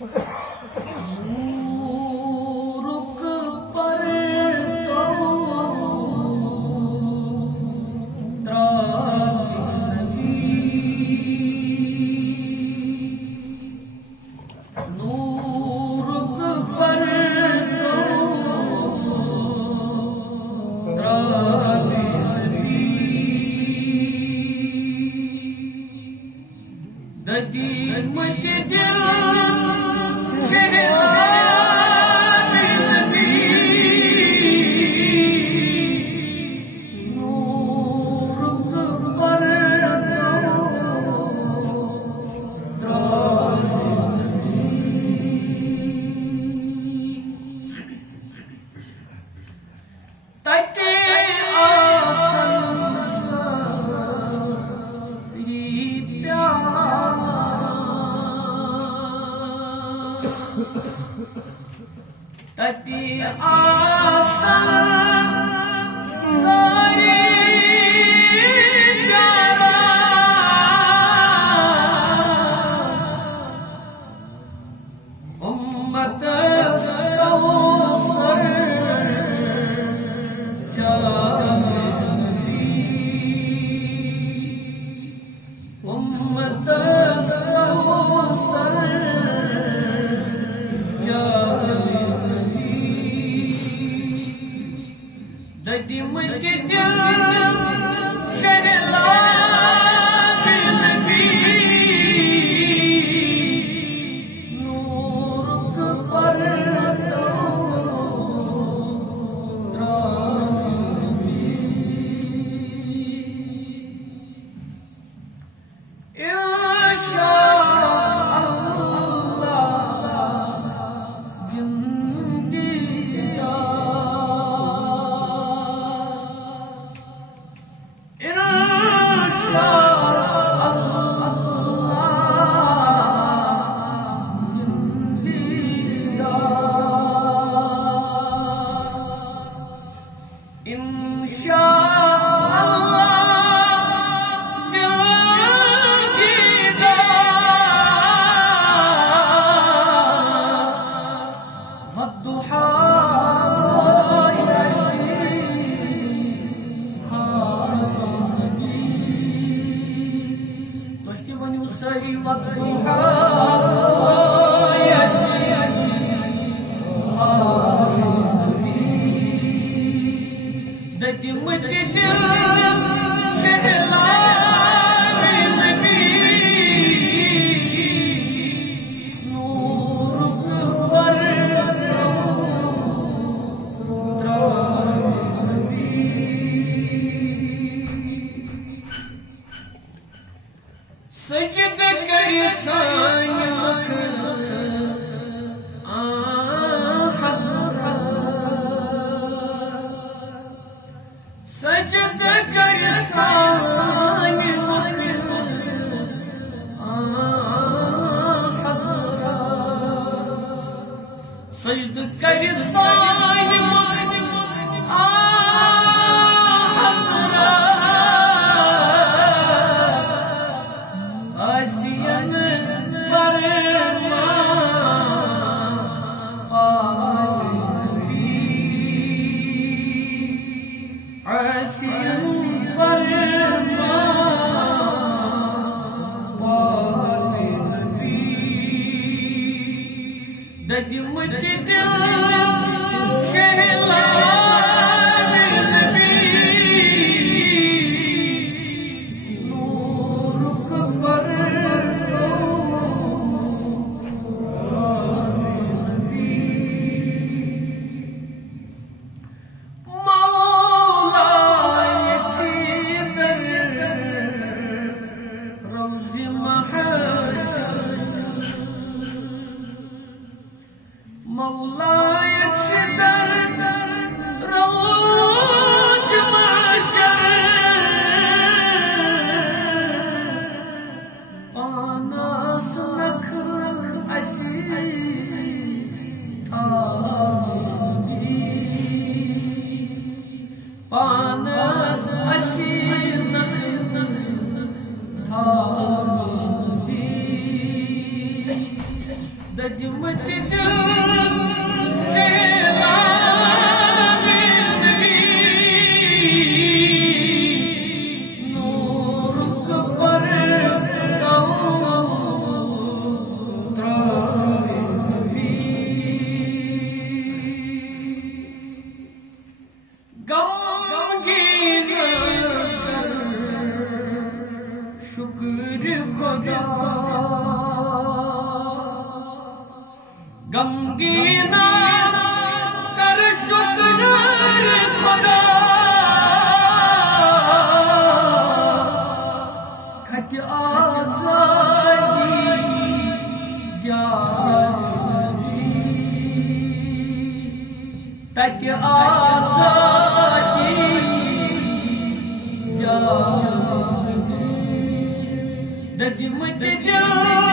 रुक पर तो त्राही नूरुक पर तो त्राही ददी मत दिल तटी आसन सारी प्यारा उम्मत सर जानी उम्मत सर ददी मुझे दिल शहला बिलबी नूरुक पर तो त्राही ददी मुझे दिल शहला बिलबी नूरुक पर त्राही सजद कर सजद कर सजद कर आसियन पर आसियन पर ददी मुझे दिल शहला बिलबी नूरुक पर तो त्राही मौलाए सीदर रोज़ महशर मौलाए सीदर रोज़ महशर पानास नख अशी पानस अशी नख थारी दजमत दिल शेला नबी नूर पर त्रावे नबी गमगीन कर शुक्र खुदा गमगीन कर शुक्र खुदा खत आज़ादी जानी तक आज़ादी जानी दजमत दिल